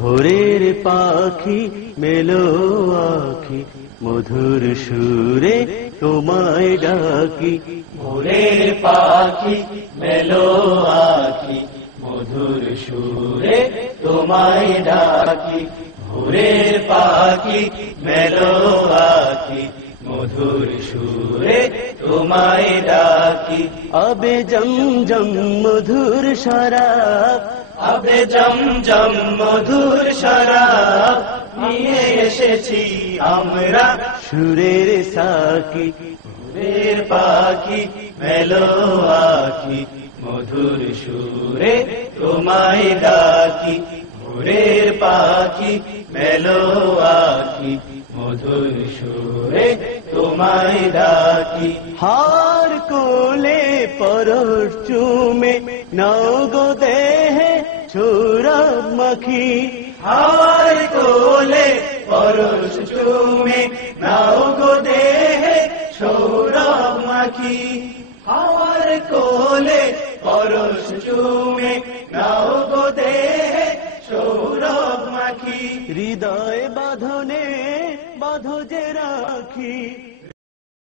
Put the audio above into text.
ভোরের পাখি মেলো আখি মধুর সুরে তোমায় ডাকি। ভোরের পাখি মেলো আখি মধুর সুরে তোমায় ডাকি। ভোরের পাখি মেলো আখি মধুর সুরে তোমায় ডাকি। আবে জমজম মধুর শরাব, আবে জমজম মধুর শরাব নিয়ে এসেছি আমরা। সুরের সাকি ভোরের পাখি মেলো আখি মধুর সুরে তোমায় ডাকি। ভোরের পাখি মেলো আখি মধুর সুরে তোমায় ডাকি। হার কোলে পরশ চুমে নাও গো দেহে ছোড়া মাখি। হাওয়ার কোলে পরশ চুমে নাও গো দেহে সৌরভ মাখি। হাওয়ার কোলে পরশ চুমে নাও গো দেহে সৌরভ মাখি। হৃদয় বাঁধনে বাঁধো যে রাখি।